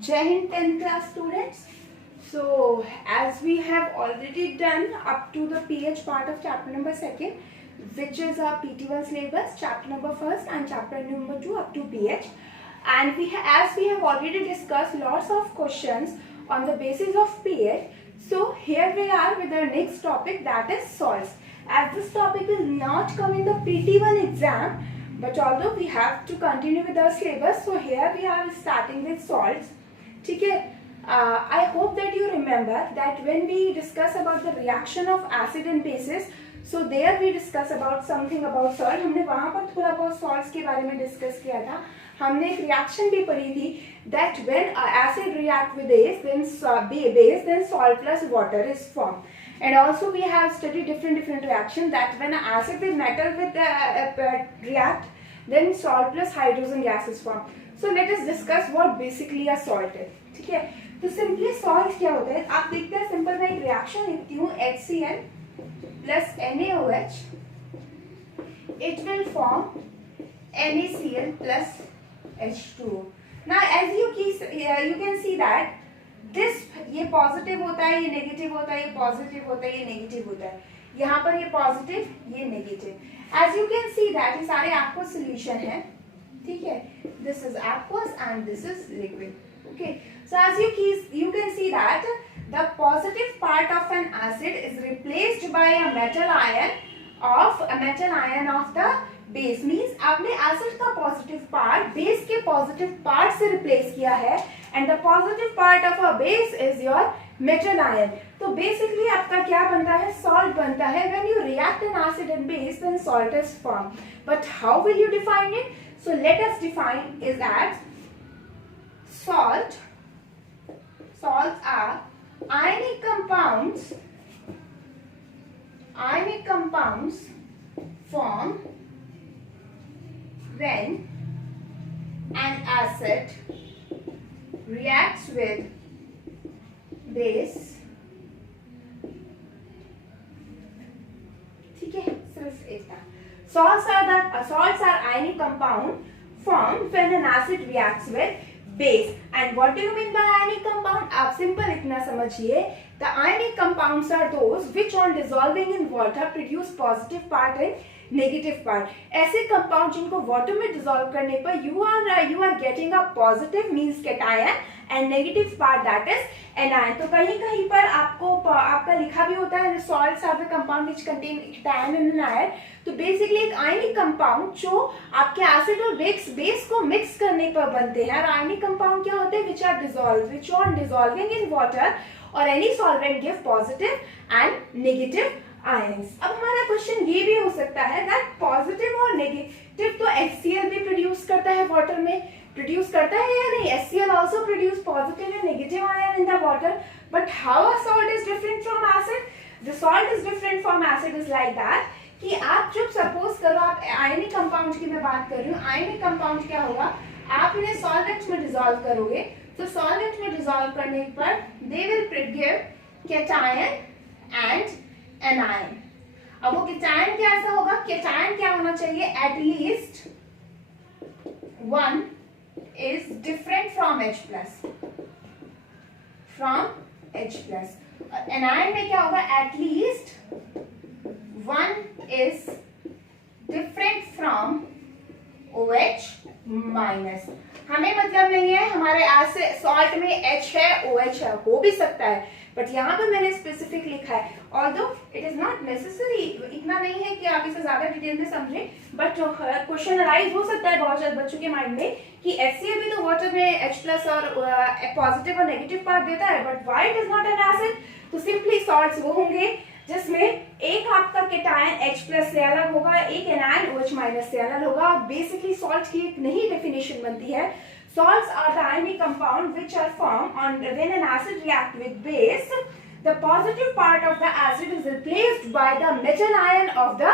Jai Hind 10th class students. So as we have already done up to the PH part of chapter number 2nd, which is our PT1 syllabus, chapter number 1st and chapter number 2 up to PH, and as we have already discussed lots of questions on the basis of PH. So here we are with our next topic, that is salts. As this topic will not come in the PT1 exam, but although we have to continue with our syllabus, so here we are starting with salts. ठीक है. I hope that you remember that when we discuss about the reaction of acid and bases, so there we discuss about something about salt. हमने वहाँ पर थोड़ा बहुत salts के बारे में discuss किया था. हमने एक reaction भी पढ़ी थी that when acid react with base, then salt plus water is formed. And also we have studied different reactions that when acid with metal react, then salt plus hydrogen gas is formed. So let us discuss what basically a salt है. ठीक है. तो simply salt क्या होता है, आप देखते हैं सिंपल मैं एक रिएक्शन लिखती हूँ HCl plus NaOH, it will form NaCl plus H2O. Now as you can see that this ये पॉजिटिव होता है, ये नेगेटिव होता है, ये पॉजिटिव होता है, ये नेगेटिव होता है. यहाँ पर ये पॉजिटिव, ये negative. As you can see that ये सारे aqueous solution है. ठीक है. This is aqueous and this is liquid. Okay. So as you can see that the positive part of an acid is replaced by a metal ion of the base. Means आपने acid का positive part base के positive part से replace किया है, and the positive part of a base is your metal ion. तो basically आपका क्या बनता है, salt बनता है. When you react an acid and base, then salt is formed. But how will you define it? So let us define is that salts are ionic compounds formed when an acid reacts with base. ठीक है, सिर्फ इतना. Salts are ionic compound formed when an acid reacts with base. And what do you mean by ionic compound? आप simple इतना समझिए. The ionic compounds are those which on dissolving in water produce positive part and negative part. ऐसे compound जिनको water में dissolve करने पर you are getting a positive means cation and negative part that is anion. तो कहीं कहीं पर आपका लिखा भी होता है salts are the compound which contain cation and anion. तो बेसिकली एक आयनिक कंपाउंड जो आपके एसिड और बेस को मिक्स करने पर बनते हैं. और आयनिक कंपाउंड क्या होते हैं, which on dissolving in water or any solvent give positive and negative ions. अब हमारा क्वेश्चन ये भी हो सकता है दैट पॉजिटिव और नेगेटिव तो HCl भी प्रोड्यूस करता है वाटर में, प्रोड्यूस करता है या नहीं. HCl also produce positive and negative ion in the water. But how a salt is different from acid? The salt is different from acid is like that कि आप जब सपोज करो आप आयनिक कंपाउंड की मैं बात कर रही हूँ. आयनिक कंपाउंड क्या होगा, आप इन्हें सॉल्वेंट में डिसॉल्व करोगे. तो सॉल्वेंट में डिसॉल्व करने पर they will give cation and anion. अब वो कैटायन कैसा होगा, कैटायन क्या होना चाहिए, at least one is different from H plus. Anion में क्या होगा, at least one is different from OH minus. हमें मतलब नहीं है हमारे एसिड सॉल्ट में H है OH है, हो भी सकता है, बट यहाँ पे मैंने स्पेसिफिक लिखा है. Although it is not necessary, इतना नहीं है कि आप इसे ज्यादा डिटेल में समझें, बट क्वेश्चन अराइज हो सकता है बहुत ज्यादा बच्चों के माइंड में कि HCl भी तो वाटर में H प्लस और पॉजिटिव और नेगेटिव पार्ट देता है, but why it is not an acid. तो सिंपली सॉल्ट्स वो होंगे जिसमें एक आपका केटायन H प्लस से अलग होगा, एक एनायन OH माइनस से अलग होगा. बेसिकली सॉल्ट की एक नई डेफिनेशन बनती है. Salts are the ionic compound which are formed when an acid react with base. The positive part of the acid is replaced by the metal ion of the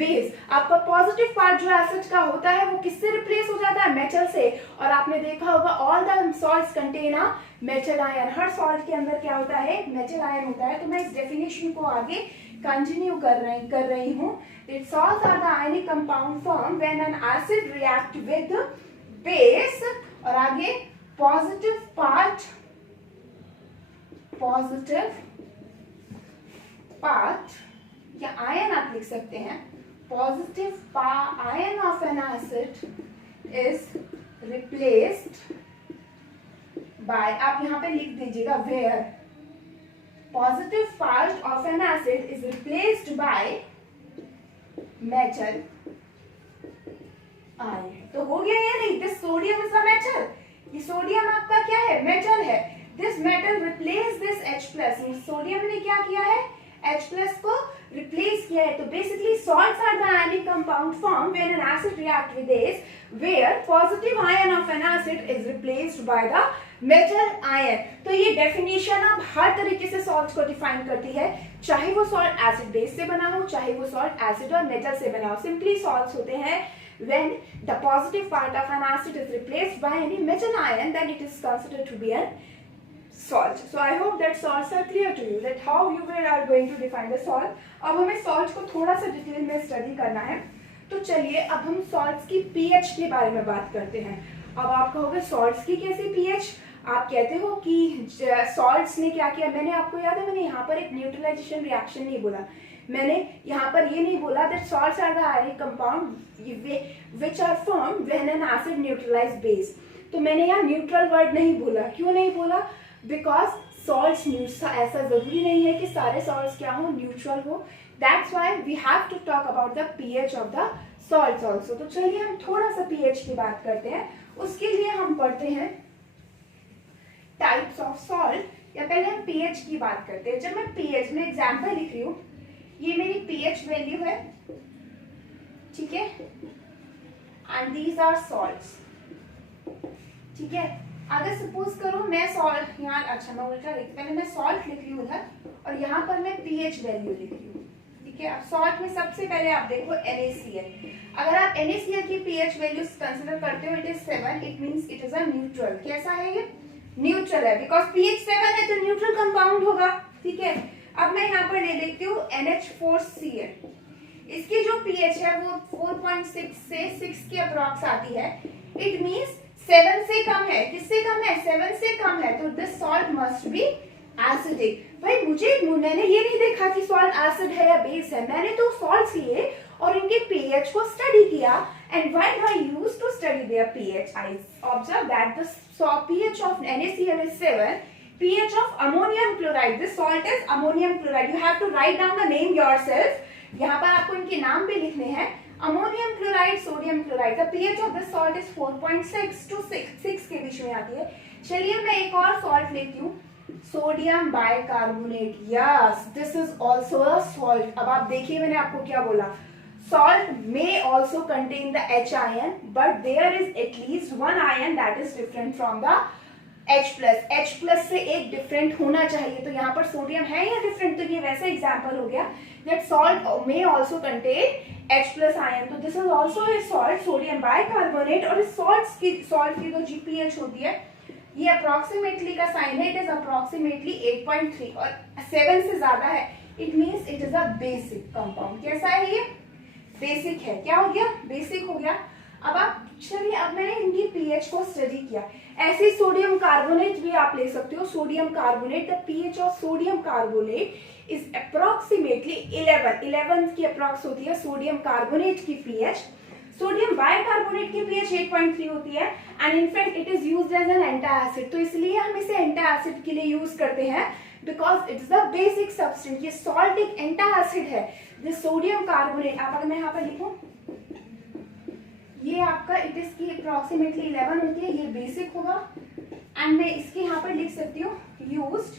base. आपका positive part जो acid का होता है वो किससे replace हो जाता है, मेटल से. और आपने देखा होगा all the salts contain a metal ion. Her salt के अंदर क्या होता है, मेटल आयन होता है. तो मैं इस डेफिनेशन को आगे कंटिन्यू कर रही हूँ. Salts are the ionic compound formed when an acid react with base. और आगे पॉजिटिव पार्ट या आयन आप लिख सकते हैं, positive ion of an acid is replaced by, आप यहां पे लिख दीजिएगा where positive part of an acid is replaced by metal ion. तो हो गया या नहीं? This sodium is a metal, ये सोडियम आपका क्या है? मेटल है। This metal replace this H+, sodium ने क्या किया है? H+ को रिप्लेस किया है। तो basically salts are the ionic compound formed when an acid react with base where positive ion of an acid is replaced by the metal ion। तो ये डेफिनेशन अब हर तरीके से salts को डिफाइन करती है, चाहे वो salt एसिड बेस से बना हो, चाहे वो salt एसिड और मेटल से बना हो। सिंपली salts होते हैं when the positive part of an acid is replaced by any metal ion, then it is considered to be a salt. So I hope that salts are clear to you, that how you are going to define the salt। अब हमें salts को थोड़ा सा detail में study करना है, तो चलिए अब हम salts की pH के बारे में बात करते हैं। अब आप कहोगे salts की कैसी pH? आप कहते हो कि salts ने क्या किया? मैंने आपको याद है, मैंने यहाँ पर एक न्यूट्रलाइजेशन रिएक्शन नहीं बोला, मैंने यहाँ पर ये नहीं बोला that salts are the ionic compound which are formed when an acid neutralize base। तो मैंने यहाँ न्यूट्रल वर्ड नहीं बोला। क्यों नहीं बोला? बिकॉज सॉल्ट्स ऐसा जरूरी नहीं है कि सारे सॉल्ट्स क्या हो? न्यूट्रल हो। That's why we have to talk about the pH of the salts also. तो चलिए हम थोड़ा सा पीएच की बात करते हैं। उसके लिए हम पढ़ते हैं टाइप्स ऑफ सॉल्ट, या पहले हम पीएच की बात करते हैं। जब मैं पीएच में एग्जाम्पल लिख रही हूँ, ये मेरी पीएच वैल्यू है, ठीक है, एंड दीज आर सॉल्ट्स, ठीक है। अगर सपोज करो मैं सॉल्ट यहाँ, अच्छा मैं उल्टा लिख, पहले मैं सॉल्ट लिख रही हूँ उधर और यहाँ पर मैं पीएच वैल्यू लिख रही हूँ, ठीक है। अब सॉल्ट में सबसे पहले आप देखो NaCl। अगर आप NaCl की पीएच वैल्यू कंसिडर करते हो, it is 7, it means it is a neutral. कैसा है ये? न्यूट्रल है, बिकॉज पीएच 7 है तो न्यूट्रल कंपाउंड होगा, ठीक है। अब मैं यहाँ पर ले लेती हूँ NH4Cl। इसकी जो पीएच है वो 4.6 से 6 के अप्रॉक्स आती है। इट मींस 7 से कम है। किससे कम है? 7 से कम है। तो this salt must be acidic. भाई मैंने ये नहीं देखा कि सॉल्ट एसिड है या बेस है, मैंने तो सॉल्ट्स लिए और इनके पीएच को स्टडी किया। And when I used to study their pH, I observe that the pH of NaCl is 7, pH of ammonium chloride, this salt is ammonium chloride, you have to write down the name yourself। यहाँ पर आपको इनके नाम भी लिखने हैं। Ammonium chloride, sodium chloride, the pH of this salt is 4.6 to 6 के बीच में आती है। चलिए मैं एक और सॉल्ट लेती हूँ, sodium bicarbonate. Yes, this is also a salt. अब आप देखिए मैंने आपको क्या बोला, salt may also contain the H ion, but there is at least one ion that is different from the H+ से एक डिफरेंट होना चाहिए। तो यहाँ पर सोडियम है या डिफरेंट? तो ये वैसा एग्जाम्पल हो गया that salt may also contain H+ ion। तो this is also a salt, sodium bicarbonate. और इस सॉल्ट की जो GPH होती है, ये अप्रोक्सीमेटली का साइन है, इट इज अप्रोक्सीमेटली 8.3 और 7 से ज्यादा है, it means it is a basic compound. कैसा है ये? बेसिक है। क्या हो गया? बेसिक हो गया। अब आप चलिए, अब मैंने इनकी पीएच को स्टडी किया। ऐसे सोडियम कार्बोनेट भी आप ले सकते हो, sodium carbonate. The pH of sodium carbonate is approximately 11 की अप्रोक्स होती है सोडियम कार्बोनेट की पीएच। सोडियम बाइकार्बोनेट की पीएच 8.3 होती है and in fact it is used as an antacid. तो इसलिए हम इसे एंटासिड के लिए यूज करते हैं, because it's the basic substance. ये सॉल्ट एक एंटासिड है। दिस सोडियम कार्बोनेट, आप अगर मैं यहाँ पर लिखूं, ये आपका इट इज की अप्रोक्सीमेटली 11 होती है, ये बेसिक होगा। एंड मैं इसके यहाँ पर लिख सकती हूँ used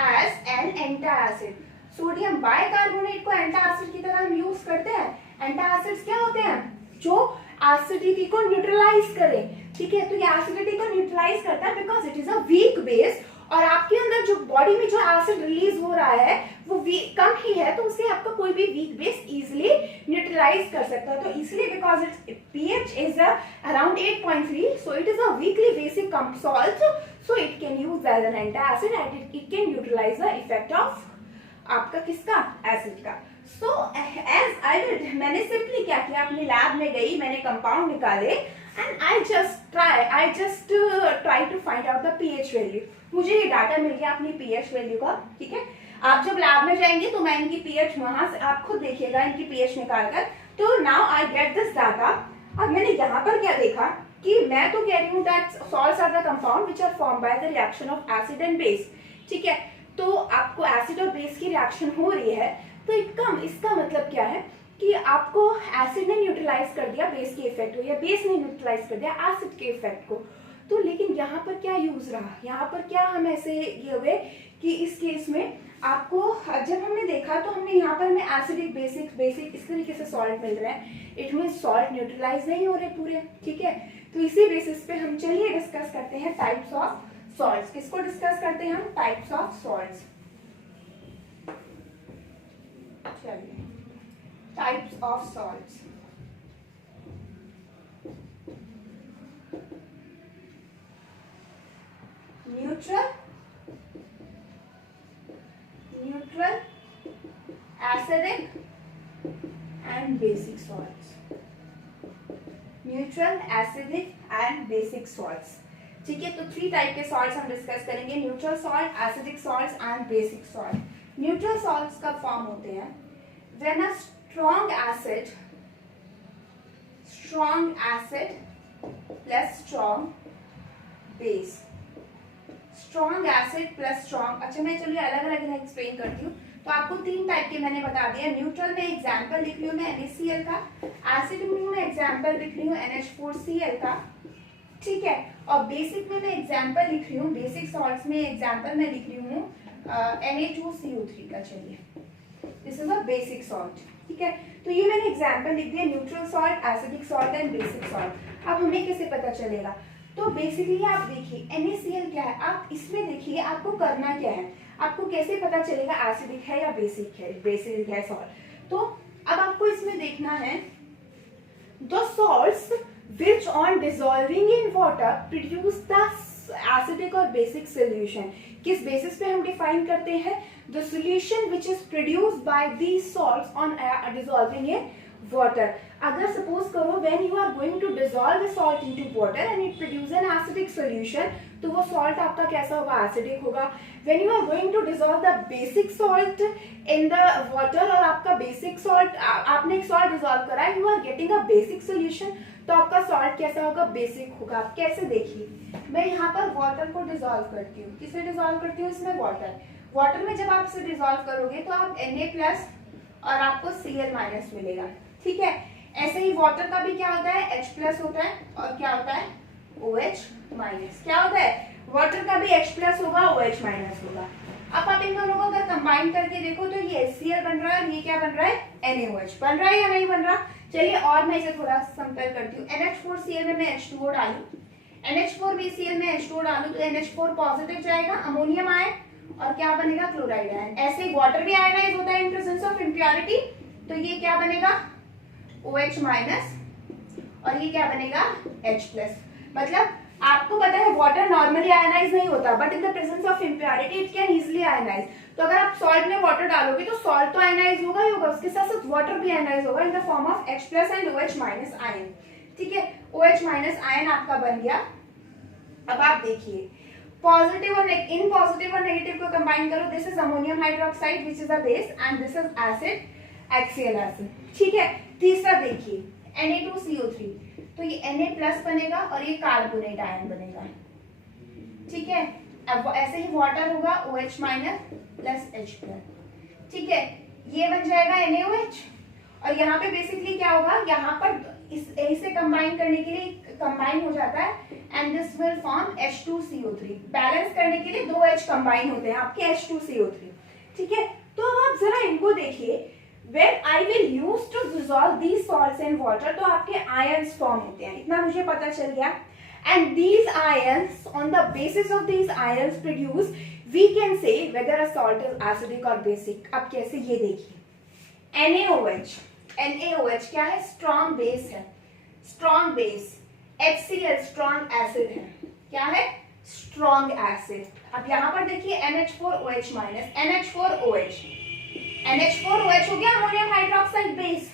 as an antacid. Sodium bicarbonate को एंटासिड की तरह हम यूज करते हैं। एंटासिड्स क्या होते हैं? जो एसिडिटी को न्यूट्रलाइज करें, ठीक है। तो ये एसिडिटी को न्यूट्रलाइज करता है because it is a weak base, और आपके अंदर जो बॉडी में जो एसिड रिलीज हो रहा है वो कम ही है, तो उससे आपका कोई भी वीक बेस इजिली न्यूट्रलाइज कर सकता है। तो इसलिए because it's pH is around 8.3, so it is a weakly basic salt, so it can use as an antacid and it can neutralise the effect of आपका किसका? एसिड का। So as I did, मैंने simply क्या किया, अपनी lab में गई, मैंने कंपाउंड निकाले and I just try to find out the pH value. मुझे ये डाटा मिल गया अपनी पीएच वैल्यू का, ठीक है। आप जब लैब में जाएंगे तो मैं इनकी पीएच वहां से आप खुद देखिएगा इनकी पीएच निकाल कर। तो now I get this data. अब मैंने यहाँ पर क्या देखा कि मैं तो कह रही हूँ that salts are the compound which are form by the reaction of acid and base, ठीक है। तो आपको एसिड और बेस की रिएक्शन हो रही है, तो इसका मतलब क्या है कि आपको एसिड ने न्यूट्रलाइज कर दिया बेस के इफेक्ट को, या बेस ने न्यूट्रलाइज कर दिया एसिड के इफेक्ट को। तो लेकिन यहाँ पर क्या यूज रहा, यहाँ पर क्या हम ऐसे ये हुए कि इस केस में आपको जब हमने देखा तो हमने यहाँ पर हमें एसिडिक बेसिक इस तरीके से सॉल्ट मिल रहा है, इट मीन सॉल्ट न्यूट्रलाइज नहीं हो रहे पूरे, ठीक है। तो इसी बेसिस पे हम चलिए डिस्कस करते हैं टाइप्स ऑफ सॉल्ट्स। किसको डिस्कस करते हैं हम? Types of salts. चलिए types of salts. Neutral, acidic and basic salts. Neutral, acidic and basic salts, ठीक है। तो 3 टाइप के सॉल्ट्स हम डिस्कस करेंगे, neutral salt, acidic salts and basic salt. Neutral salts का फॉर्म होते हैं when a strong acid plus strong base. Strong acid plus strong, अच्छा मैं चलिए अलग अलग इन्हें एक्सप्लेन करती हूँ। तो आपको 3 टाइप के मैंने बता दिया। न्यूट्रल में एग्जांपल लिख रही हूँ मैं NaCl का, एसिड में मैं एग्जांपल लिख रही हूँ NH4Cl का, ठीक है। और बेसिक में मैं एग्जांपल लिख रही हूँ, बेसिक सॉल्ट्स में एग्जांपल मैं लिख रही हूँ Na2CO3 का। चलिए this is a basic salt, ठीक है। तो ये मैंने एग्जांपल लिख दिया, neutral salt, acidic salt and basic salt. अब हमें कैसे पता चलेगा? तो बेसिकली आप देखिए NaCl क्या है, आप इसमें देखिए आपको करना क्या है, आपको कैसे पता चलेगा एसिडिक है या बेसिक है सॉल्ट। तो अब आपको इसमें देखना है the salts which on dissolving in water produce the acidic और basic solution। किस बेसिस पे हम डिफाइन करते हैं? the solution which is produced by these salts on dissolving in water। अगर सपोज करो when you are going to dissolve a salt into water and it produces an acidic solution, तो वो salt आपका कैसा होगा? Acidic होगा। when you are going to dissolve the basic salt in the water, और आपका basic salt आपने एक सॉल्ट डिसॉल्व करा है, you are getting a basic solution, तो आपका सॉल्ट कैसा होगा? बेसिक होगा। आप कैसे देखिए, मैं यहाँ पर वाटर को डिसॉल्व करती हूँ। किसे डिसॉल्व करती हूँ? इसमें वाटर में जब आप इसे डिसॉल्व करोगे तो आप Na+ और आपको Cl- मिलेगा, ठीक है। ऐसे ही वाटर का भी क्या होता है? H+ होता है और क्या होता है? OH-। क्या होता है? वाटर का भी H+ होगा, OH- होगा। अब आप इन दोनों को अगर कंबाइन करके देखो तो ये HCl बन रहा है और ये क्या बन रहा है? NaOH बन रहा है या नहीं बन रहा? चलिए और मैं इसे थोड़ा कंपेयर करती हूँ। NH4Cl में मैं H2O डालू, NH4BCl में H2O डालू तो NH4 पॉजिटिव जाएगा, अमोनियम आयन, और क्या बनेगा? Chloride ion. ऐसे ही वाटर भी आयनाइज होता है इन प्रेजेंस ऑफ इम्प्योरिटी, तो ये क्या बनेगा? OH- और ये क्या बनेगा? H+। मतलब आपको पता है वाटर नॉर्मली आयनाइज नहीं होता, but in the presence of impurity it can easily ionise. तो अगर आप सॉल्ट में वाटर डालोगे तो सॉल्ट तो आयनाइज होगा ही होगा, उसके साथ साथ वाटर भी आयनाइज होगा in the form of H+ and OH- ion, ठीक है। OH- आयन आपका बन गया। अब आप देखिए पॉजिटिव और इन पॉजिटिव और नेगेटिव को कंबाइन करो, this is ammonium hydroxide which is a base and this is acid, axial acid, ठीक है। तीसरा देखिए Na2CO3, तो ये Na+ बनेगा और ये कार्बोनेट आयन बनेगा, ठीक है। अब ऐसे ही वाटर होगा OH- प्लस H+, ठीक है। ये बन जाएगा NaOH, और यहाँ पे बेसिकली क्या होगा? यहाँ पर इसे कंबाइन करने के लिए कंबाइन हो जाता है and this will form H2CO3। Balance करने के लिए 2 H कंबाइन होते हैं आपके H2CO3, ठीक है। तो अब आप जरा इनको देखिए, when I will use to dissolve these salts in water, तो आपके आयंस फॉर्म होते हैं, इतना मुझे पता चल गया। and these ions, on the basis of these ions produce, we can say whether a salt is acidic or basic। अब कैसे? ये देखिए NaOH क्या है? स्ट्रॉन्ग बेस है, strong base. HCl strong acid है, क्या है? Strong acid. अब यहाँ पर देखिए NH4OH- NH4OH, NH4OH हो गया अमोनियम हाइड्रोक्साइड बेस।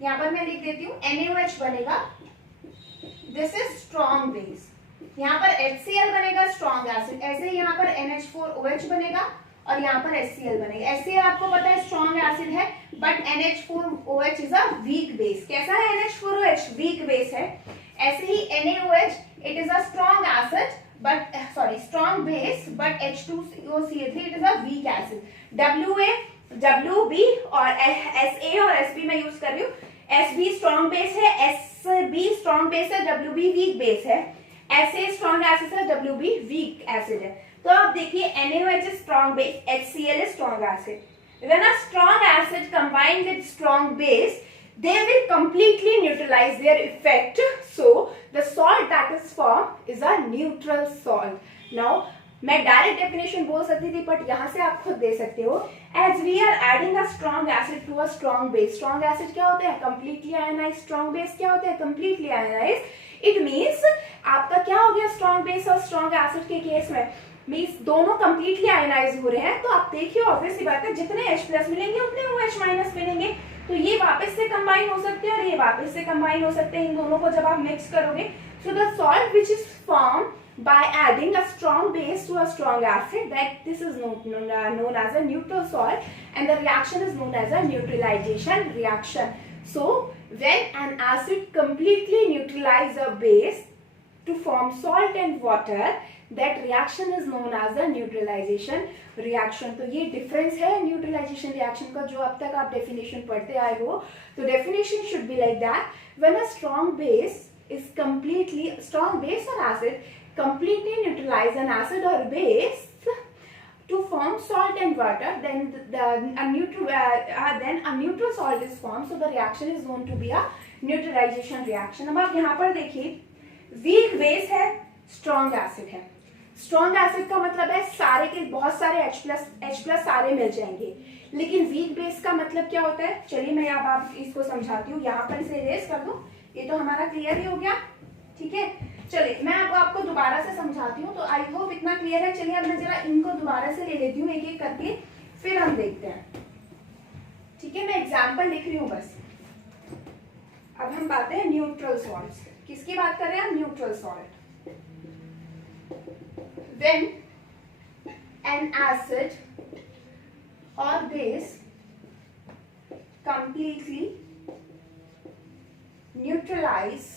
यहाँ पर मैं लिख देती हूँ NaOH बनेगा दिस इज स्ट्रॉन्ग बेस। यहाँ पर HCl बनेगा स्ट्रॉन्ग एसिड, ऐसे ही यहाँ पर NH4OH बनेगा और यहाँ पर HCl बनेगा। HCl आपको पता है स्ट्रॉन्ग एसिड है, but NH4OH is a weak base. कैसा है NH4OH? वीक बेस है। ऐसे ही NaOH, it is a strong acid but strong base, but H2OCl3 it is a weak acid. WB और SA और SB मैं यूज कर रही हूँ। SB स्ट्रॉन्ग बेस है, SB स्ट्रॉन्ग बेस है, WB वीक बेस है। SA स्ट्रॉन्ग एसिड है, WB वीक एसिड है। तो आप देखिए NaOH is strong base, HCl is strong acid. When a strong acid combined with strong base, they will completely neutralize their effect. So the salt that is formed is a neutral salt. Now मैं direct definition बोल सकती थी, but यहाँ से आप खुद दे सकते हो। As we are adding a strong acid to a strong base, strong acid क्या होते हैं? Completely ionise. स्ट्रॉन्ग बेस क्या होते हैं? Completely ionise. इट मीन्स आपका क्या हो गया स्ट्रॉन्ग बेस और स्ट्रॉन्ग एसिड के केस में? मीन्स दोनों कंप्लीटली आयनाइज हो रहे हैं। तो आप देखिए ऑब्वियस सी बात है, जितने H+ मिलेंगे उतने OH- मिलेंगे। तो ये वापस से कंबाइन हो सकते हैं और ये वापस से कंबाइन हो सकते हैं। इन दोनों को जब आप मिक्स करोगे, so the salt which is form by adding a strong base to a strong acid, that this is known as a neutral salt, and the reaction is known as a neutralization reaction. So when an acid completely neutralizes a base to form salt and water, that reaction is known as a neutralization reaction. तो ये difference है neutralization reaction का, जो अब तक आप definition पढ़ते आए हो। तो definition should be like that: when a strong base is completely, strong base or acid completely neutralize an acid or base to form salt and water, then a neutral salt is formed. So the reaction is known to be a neutralization reaction. अब आप यहाँ पर देखिए, weak base है, strong acid है। strong acid का मतलब है सारे के बहुत सारे H+ सारे मिल जाएंगे, लेकिन weak base का मतलब क्या होता है? चलिए मैं अब आप इसको समझाती हूँ। यहाँ पर इसे erase कर दो, ये तो हमारा क्लियर ही हो गया, ठीक है। चलिए मैं आपको दोबारा से समझाती हूँ, तो आई होप इतना क्लियर है। चलिए अब मैं जरा इनको दोबारा से ले लेती हूँ एक एक करके, फिर हम देखते हैं, ठीक है। मैं एग्जाम्पल लिख रही हूँ बस। अब हम बात है न्यूट्रल सॉल्ट्स। किसकी बात कर रहे हैं हम? Neutral salt. When an acid और बेस कंप्लीटली न्यूट्रलाइज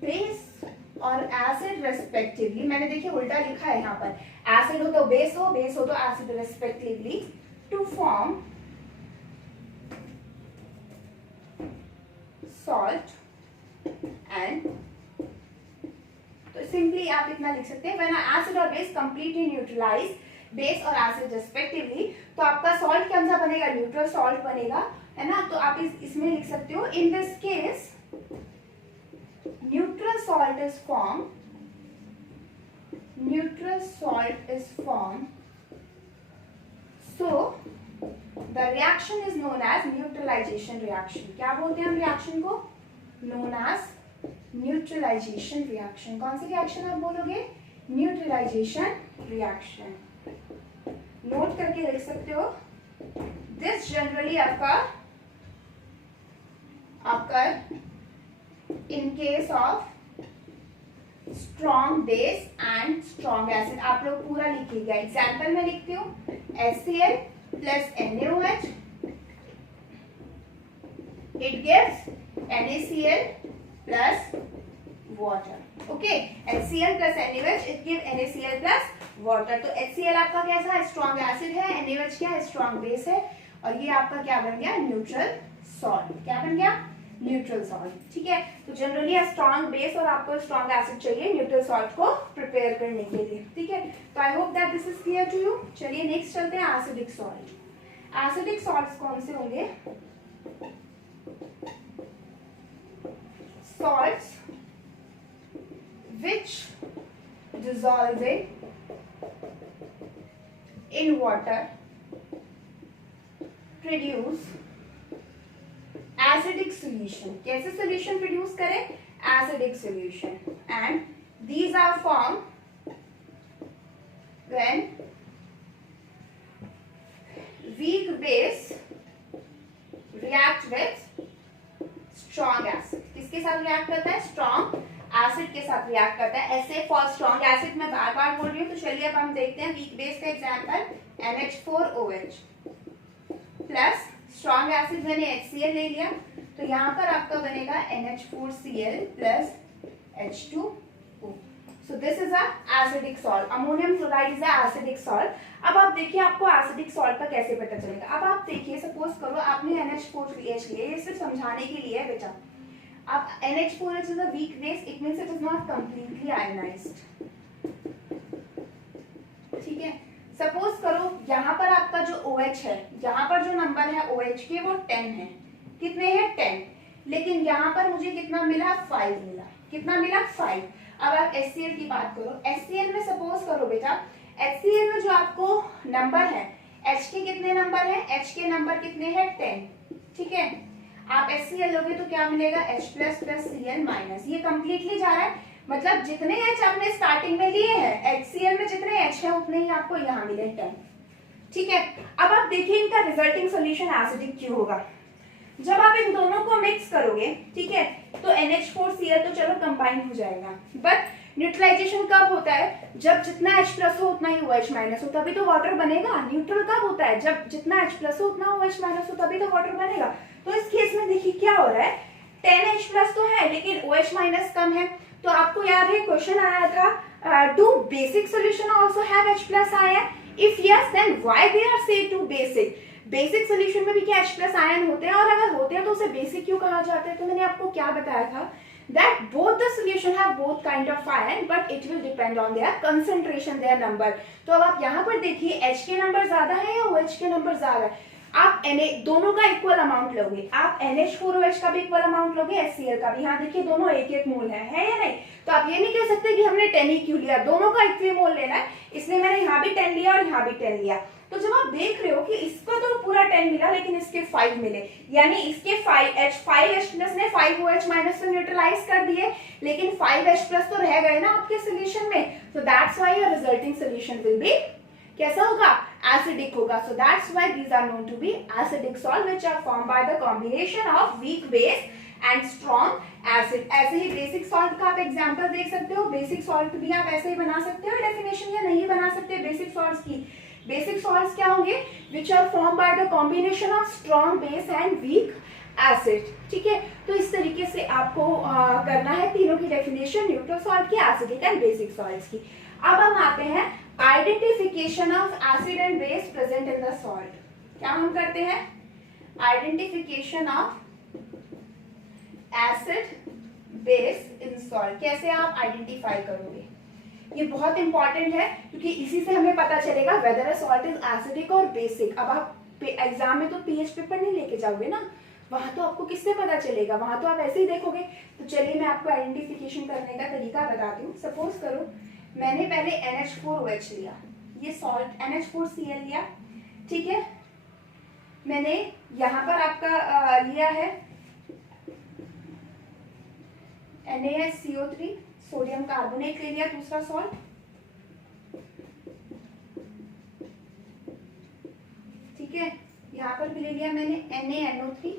बेस और एसिड रेस्पेक्टिवली, मैंने देखिए उल्टा लिखा है यहाँ पर, एसिड हो तो बेस हो, बेस हो तो acid respectively, to form salt and, तो सिंपली आप इतना लिख सकते हैं, व्हेन एसिड और बेस कंप्लीटली न्यूट्रलाइज बेस और एसिड रेस्पेक्टिवली, तो आपका सॉल्ट कौन सा बनेगा? न्यूट्रल सॉल्ट बनेगा, है ना। तो आप इसमें लिख सकते हो, in this case neutral salt is formed, so the reaction is known as neutralization reaction. क्या बोलते हैं हम रिएक्शन को? known as neutralization reaction. कौन सी रिएक्शन आप बोलोगे? neutralization reaction. नोट करके लिख सकते हो, this generally occur in case of strong base and strong acid. आप लोग पूरा लिखिएगा। एग्जाम्पल में लिखती हूँ, HCl plus NaOH, it gives NaCl plus water. Okay, HCl plus NaOH, it gives NaCl plus water. तो HCl आपका कैसा है? स्ट्रॉन्ग एसिड है, NaOH क्या है? स्ट्रॉन्ग बेस है, और ये आपका क्या बन गया? Neutral salt. क्या बन गया? न्यूट्रल सॉल्ट, ठीक है। तो जनरली स्ट्रॉन्ग बेस और आपको स्ट्रॉन्ग एसिड चाहिए न्यूट्रल सॉल्ट को प्रिपेयर करने के लिए, ठीक है। तो I hope that this is clear to you. चलिए नेक्स्ट चलते हैं एसिडिक सॉल्ट। एसिडिक सॉल्ट्स कौन से होंगे? Salts which dissolve in water produce acidic solution. कैसे solution produce करें? Acidic solution. And these are formed when weak base react with strong acid. किसके साथ रिएक्ट करता है, स्ट्रॉन्ग एसिड के साथ रिएक्ट करता है। ऐसे फॉर स्ट्रॉन्ग एसिड मैं बार बार बोल रही हूँ, तो चलिए अब हम देखते हैं वीक बेस का example, NH4OH plus strong acid मैंने HCl ले लिया, तो यहाँ पर आपका बनेगा NH4Cl plus H2O। So this is a acidic salt. Ammonium chloride is a acidic salt. अब आप देखिए आपको एसिडिक सॉल्ट का कैसे पता चलेगा। अब आप देखिए, सपोज करो आपने NH4CH लिया, ये सिर्फ समझाने के लिए है बेटा। अब NH4H is a weak base, it means it is not completely ionized, ठीक है। सपोज करो यहाँ पर आपका जो OH है, यहाँ पर जो नंबर है OH के वो 10 है, कितने हैं 10, लेकिन यहाँ पर मुझे कितना मिला 5 मिला, कितना मिला 5। अब आप HCl की बात करो, HCl में सपोज करो बेटा, HCl में जो आपको नंबर है, H के कितने नंबर है, H के नंबर कितने हैं 10, ठीक है। आप HCl लोगे तो क्या मिलेगा H plus plus Cl minus, ये कंप्लीटली जा रहा है, मतलब जितने H आपने स्टार्टिंग में लिए हैं HCl में जितने H है उतने ही आपको यहाँ मिले 10, ठीक है। अब आप देखिए इनका रिजल्टिंग सोल्यूशन एसिडिक क्यों होगा। जब आप इन दोनों को मिक्स करोगे, ठीक है, तो NH4Cl तो चलो कंबाइन हो जाएगा, बट न्यूट्रलाइजेशन कब होता है, जब जितना H प्लस हो उतना ही OH माइनस हो, तभी तो वाटर बनेगा। न्यूट्रल कब होता है, जब जितना H प्लस हो उतना OH माइनस हो, तभी तो वाटर बनेगा। तो इस केस में देखिए क्या हो रहा है, 10H प्लस तो है लेकिन OH माइनस कम है। तो आपको याद है क्वेश्चन आया था, do basic solution also have H plus ion, if yes then why they are said to basic. Basic solution में भी क्या H प्लस आयन होते हैं, और अगर होते हैं तो उसे बेसिक क्यों कहा जाता है। तो मैंने आपको क्या बताया था, that both the solution have both kind of ion but it will depend on their concentration, their number। तो अब आप यहाँ पर देखिए H के नंबर ज्यादा है या OH के नंबर ज्यादा है, आप दोनों का इक्वल अमाउंट लोगे, आप NH4OH का भी इक्वल अमाउंट लोगे, HCl का भी। यहाँ देखिए दोनों एक एक मोल है या नहीं। तो आप ये नहीं कह सकते कि हमने 10 ही क्यों लिया, दोनों का इक्वल मोल लेना है, इसलिए मैंने यहाँ भी 10 लिया और यहाँ भी 10 लिया। तो जब आप देख रहे हो कि इसको तो पूरा 10 मिला लेकिन इसके 5 मिले, यानी इसके 5H प्लस ने 5OH माइनस से न्यूट्रलाइज कर दिए, लेकिन 5H प्लस तो रह गए ना आपके सोल्यूशन में। So that's why your resulting solution will be कैसा होगा, एसिडिक होगा। So that's why these are known to be acidic salt which are formed by the combination of weak base and strong acid. ऐसे ही basic salt का आप example देख सकते हो, बेसिक सॉल्ट भी आप ऐसे ही बना सकते हो डेफिनेशन, या नहीं बना सकते बेसिक सॉल्ट्स की। बेसिक सॉल्ट्स क्या होंगे, which are form by the combination of strong base and weak acid, ठीक है। तो इस तरीके से आपको करना है तीनों की डेफिनेशन, न्यूट्रल सॉल्ट की, एसिडिक एंड बेसिक सॉल्ट्स की। अब हम आते हैं identification of acid and base present in the salt. क्या हम करते हैं, identification of acid base in salt. कैसे आप आइडेंटिफाई करोगे, ये बहुत इंपॉर्टेंट है क्योंकि इसी से हमें पता चलेगा weather a salt is acidic और बेसिक। अब आप एग्जाम में तो पीएच पेपर नहीं लेके जाओगे ना, वहां तो आपको किससे पता चलेगा, वहां तो आप ऐसे ही देखोगे। तो चलिए मैं आपको आइडेंटिफिकेशन करने का तरीका बताती हूँ। सपोज करो मैंने पहले NH4OH लिया, ये सॉल्ट NH4Cl लिया, ठीक है। मैंने यहाँ पर आपका लिया है NaSCO3 सोडियम कार्बोनेट ले लिया, दूसरा सॉल्ट, ठीक है। यहाँ पर भी ले लिया मैंने NaNO3,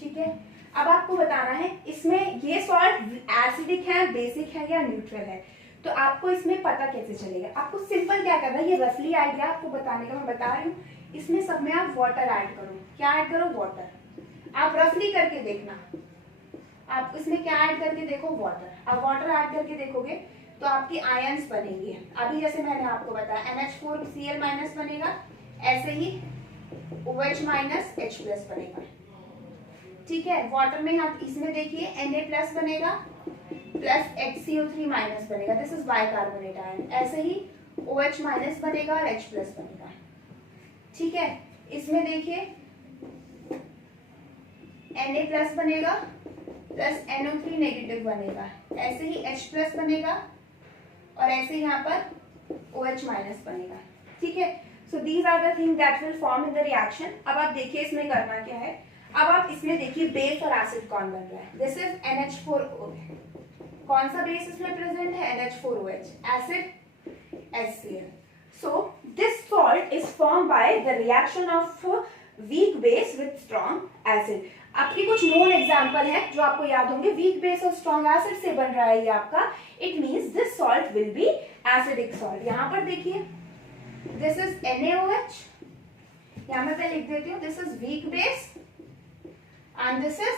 ठीक है। अब आपको बताना है इसमें ये सॉल्ट एसिडिक है, बेसिक है या न्यूट्रल है। तो आपको इसमें पता कैसे चलेगा, आपको सिंपल क्या करना है, ये रफली आइडिया आपको बताने का मैं बता रही हूँ। इसमें सब में आप वाटर ऐड करो, क्या ऐड करो, वाटर। आप रफली करके देखना, आप इसमें क्या ऐड करके देखो, वाटर। अब वाटर ऐड करके देखोगे तो आपकी आयंस बनेंगे। अभी जैसे मैंने आपको बताया NH4Cl माइनस बनेगा, ऐसे ही OH माइनस H प्लस बनेगा, ठीक है। वाटर में यहाँ इसमें देखिए Na प्लस बनेगा प्लस HCO3 माइनस बनेगा, दिस इज बाइकार्बोनेट आयन। ऐसे ही OH माइनस बनेगा और H प्लस बनेगा, ठीक है। इसमें देखिए Na प्लस बनेगा प्लस NO3 नेगेटिव बनेगा, ऐसे ही H प्लस बनेगा और ऐसे यहाँ पर OH माइनस बनेगा, ठीक है। So these are the thing that will form in the reaction. अब आप देखिए इसमें करना क्या है, अब आप इसमें देखिए बेस और एसिड कौन बन रहा है, दिस इज NH4OH। कौन सा बेस इसमें प्रेजेंट है, NH4OH, acid HCl। So this salt is form by the reaction of weak base with strong acid. आपकी कुछ नोन एग्जांपल है जो आपको याद होंगे. वीक बेस और स्ट्रॉन्ग एसिड से बन रहा है ये आपका. It means this salt will be acidic salt. यहाँ पर देखिए, दिस इज NaOH. यहाँ मैं लिख देती हूँ, this is weak base and this is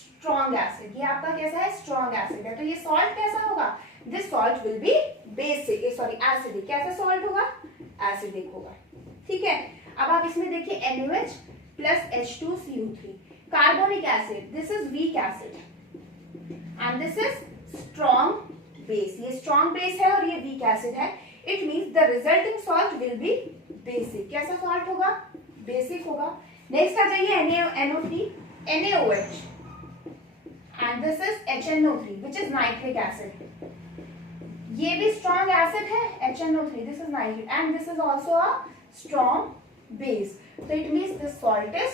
strong acid. ये आपका कैसा है? स्ट्रॉन्ग एसिड है. तो ये सॉल्ट कैसा होगा? This salt will be basic, sorry acidic. कैसा सॉल्ट होगा? एसिडिक होगा. ठीक है. अब आप इसमें देखिए NaOH plus H2CO3. Carbonic acid, this is weak acid and this is strong base. ये स्ट्रॉन्ग बेस है और ये वीक एसिड है. It means the resulting salt will be basic. कैसा सॉल्ट होगा? बेसिक होगा. नेक्स्ट आ जाइए NaO3, NaOH and this is HNO3 which is nitric acid. ये भी strong acid है, HNO3, this is nitric and this is also a strong base. So it means this salt is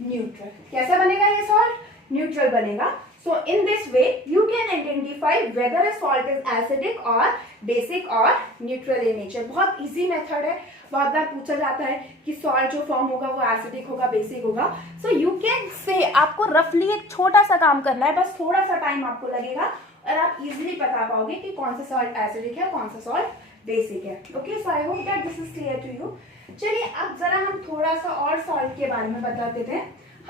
neutral. कैसा बनेगा ये salt? Neutral बनेगा. So in this way you can identify whether a salt is acidic or basic or neutral in nature. बहुत easy method है. बहुत बार पूछा जाता है कि सॉल्ट जो फॉर्म होगा वो एसिडिक होगा, बेसिक होगा. सो यू कैन से, आपको रफली एक छोटा सा काम करना है, बस थोड़ा सा टाइम आपको लगेगा और आप इजीली बता पाओगे कि कौन सा सॉल्ट एसिडिक है, कौन सा सॉल्ट बेसिक है. Okay, so I hope that this is clear to you. चलिए अब जरा हम थोड़ा सा और सॉल्ट के बारे में बताते थे.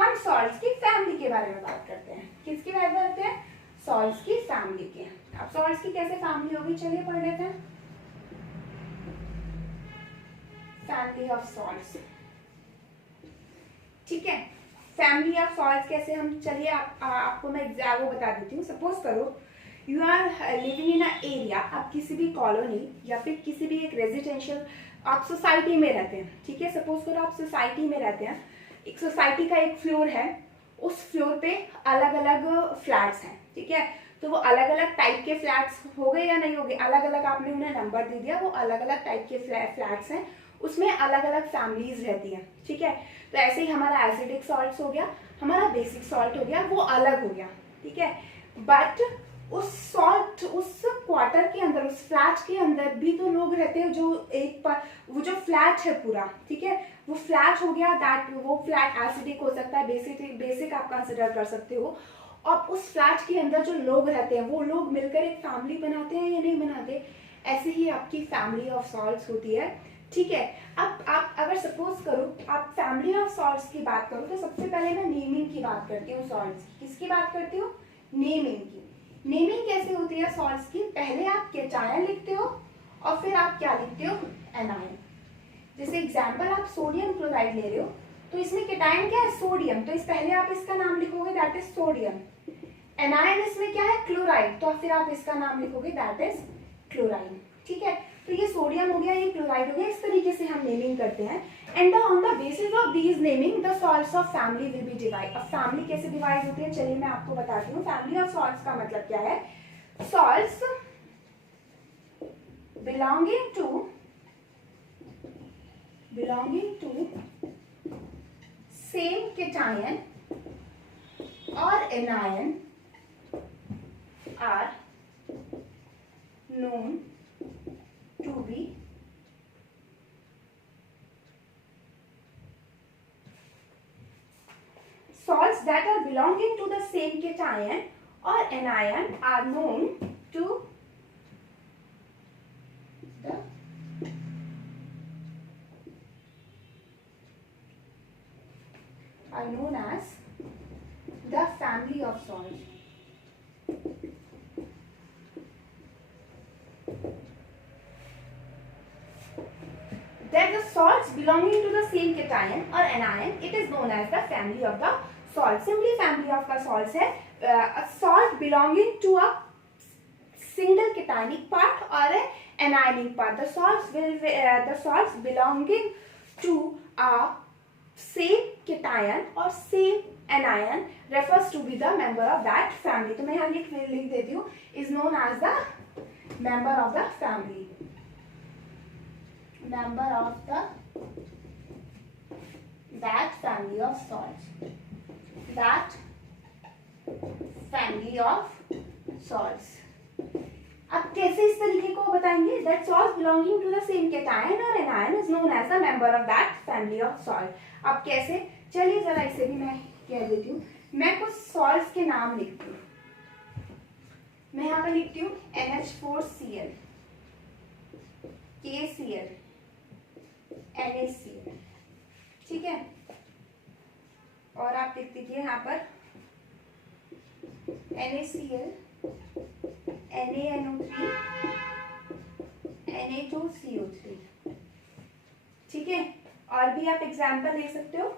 हम सॉल्ट्स की फैमिली के बारे में बात करते हैं. किसकी बात करते हैं? सॉल्ट्स की फैमिली की. अब सॉल्ट्स की कैसे फैमिली होगी, चलिए पढ़ लेते हैं. Family of salts. ठीक है, फैमिली ऑफ सॉल्ट्स कैसे हम, चलिए आपको मैं वो बता देती हूँ. सपोज करो you are living in a area. आप किसी भी कॉलोनी या फिर किसी भी एक रेजिडेंशियल, आप सोसाइटी में रहते हैं. ठीक है, सपोज करो आप सोसाइटी में रहते हैं. एक सोसाइटी का एक फ्लोर है, उस फ्लोर पे अलग अलग फ्लैट्स हैं. ठीक है, तो वो अलग अलग टाइप के फ्लैट्स हो गए या नहीं हो गए, अलग अलग आपने उन्हें नंबर दे दिया. वो अलग अलग टाइप के फ्लैट्स हैं, उसमें अलग अलग फैमिलीज रहती हैं. ठीक है, तो ऐसे ही हमारा एसिडिक सॉल्ट हो गया, हमारा बेसिक सॉल्ट हो गया, वो अलग हो गया. ठीक है, बट उस सॉल्ट, उस क्वार्टर के अंदर, उस फ्लैट के अंदर भी तो लोग रहते हैं जो एक वो जो फ्लैट है पूरा, ठीक है, वो फ्लैट हो गया. दैट वो फ्लैट एसिडिक हो सकता है, बेसिक आप कंसिडर कर सकते हो. और उस फ्लैट के अंदर जो लोग रहते हैं वो लोग मिलकर एक फैमिली बनाते हैं या नहीं बनाते. ऐसे ही आपकी फैमिली ऑफ सॉल्ट्स होती है. ठीक है, अब आप अगर सपोज करो आप फैमिली ऑफ सॉल्ट्स की बात करो तो सबसे पहले मैं नेमिंग की बात करती हूँ. सॉल्ट्स की किसकी बात करती हूँ? नेमिंग की. नेमिंग कैसे होती है सॉल्ट्स की? पहले आप केटायन लिखते हो और फिर आप क्या लिखते हो? एनायन. जैसे एग्जांपल आप सोडियम क्लोराइड ले रहे हो तो इसमें केटायन क्या है? सोडियम. तो इस पहले आप इसका नाम लिखोगे, दैट इज सोडियम. एनायन इसमें क्या है? क्लोराइड. तो फिर आप इसका नाम लिखोगे, दैट इज क्लोराइन. ठीक है, तो ये सोडियम हो गया, ये क्लोराइड हो गया. इस तरीके से हम नेमिंग करते हैं. And on the basis of these naming the salts of family will be divide. अब फैमिली कैसे डिवाइड होती है, चलिए मैं आपको बताती हूँ. फैमिली ऑफ सॉल्ट्स का मतलब क्या है? Salts belonging to same cation और anion are known to be salts that are belonging to the same cation or anion are known as the family of salts. That the salts belonging to the same cation or anion, it is known as the family of the salt. Simply family of the salts है a salt belonging to a single cationic part or a anionic part. The salts belonging to a same cation or same anion refers to be the member of that family. तो मैं यहाँ लिख देती हूँ, is known as the member of the family. Member of that family of salts. That family of salts. अब कैसे इस तरीके को बताएंगे? That salts belonging to the same cation or anion is known as the member of that family of salt. अब कैसे? चलिए जरा इसे भी मैं कह देती हूँ। मैं कुछ सॉल्ट्स के नाम लिखती हूँ। मैं यहाँ पर लिखती हूँ NH4Cl, KCl, NaCl, ठीक है। और आप लिख दीजिए यहाँ पर NaCl, NaNO3, Na2CO3, ठीक है। और भी आप एग्जाम्पल ले सकते हो।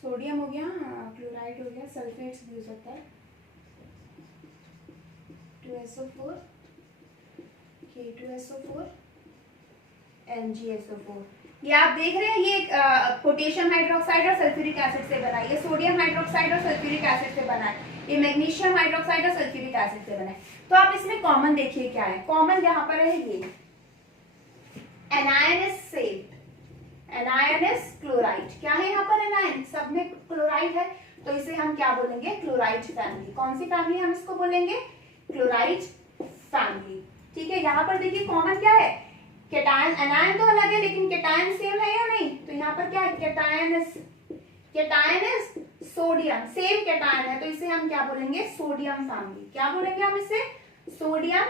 सोडियम हो गया, क्लोराइड हो गया, सल्फेट्स भी हो सकता है, 2SO4, K2SO4, MgSO4। ये आप देख रहे हैं, ये पोटेशियम हाइड्रोक्साइड और सल्फ्यूरिक एसिड से बना है, ये सोडियम हाइड्रोक्साइड और सल्फ्यूरिक एसिड से बना है, ये मैग्नीशियम हाइड्रोक्साइड और सल्फ्यूरिक एसिड से बना है। तो आप इसमें कॉमन देखिए क्या है। कॉमन यहाँ पर है ये anion is same, anion is chloride. क्या है यहाँ पर एनायन, सब में क्लोराइड है, तो इसे हम क्या बोलेंगे, क्लोराइड फैमिली। कौन सी फैमिली हम इसको बोलेंगे, क्लोराइड फैमिली, ठीक है। यहाँ पर देखिए कॉमन क्या है, केटायन, एनायन तो अलग है लेकिन केटायन सेम है या नहीं, तो यहाँ पर क्या है, cation is sodium, same cation है, तो इसे हम क्या बोलेंगे, सोडियम फैमिली। क्या बोलेंगे हम इसे, सोडियम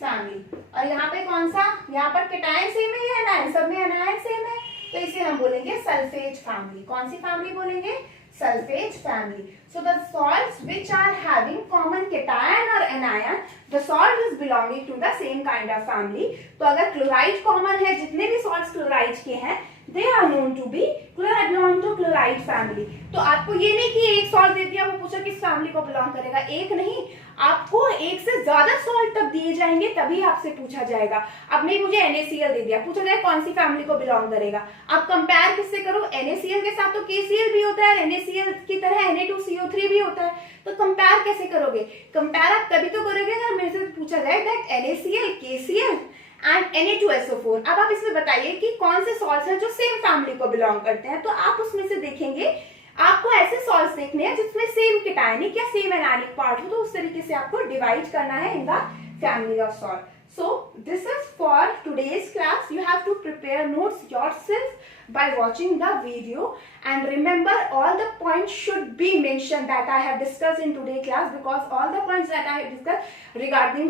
फैमिली। और यहाँ पे कौन सा, यहाँ पर केटायन सेम है या एनायन, सब में एनायन सेम है, तो इसे हम बोलेंगे सल्फेट फैमिली। कौन सी फैमिली बोलेंगे, sulphate family. So the salts which are having common cation or anion, the salt is belonging to the same kind of family. तो अगर क्लोराइड कॉमन है, जितने भी सॉल्ट्स क्लोराइड के हैं, they are known to be belong to chloride family। तो आपको ये नहीं कि एक सॉल्ट दे दिया, वो पूछा किस फैमिली को बिलोंग करेगा, एक नहीं, आपको एक से ज्यादा सॉल्ट तक दिए जाएंगे तभी आपसे पूछा जाएगा। अब नहीं मुझे NaCl दे दिया, पूछा जाए कौन सी फैमिली को बिलोंग करेगा। आप कंपेयर किससे करो, NaCl के साथ तो KCl भी होता है, NaCl की तरह Na2CO3 भी होता है, तो कंपेयर कैसे करोगे, कंपेयर आप तभी तो करोगे अगर मेरे से पूछा जाए that NaCl, KCl and Na2SO4। अब आप इसमें बताइए कि कौन से सॉल्ट्स हैं जो सेम फैमिली को बिलोंग करते हैं, तो आप उसमें से देखेंगे, आपको ऐसे सॉल्ट्स देखने हैं जिसमें सेम केटायनिक या सेम एनायनिक पार्ट हो, तो उस तरीके से आपको डिवाइड करना है in the family of salt. So this is for today's class. You have to prepare notes yourself by watching the video, and remember all the points should be mentioned that I have discussed in today's class, because all the points that I have discussed regarding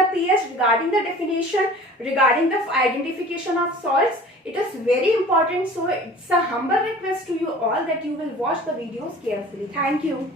the pH, regarding the definition, regarding the identification of salts, it is very important. So it's a humble request to you all that you will watch the videos carefully. Thank you.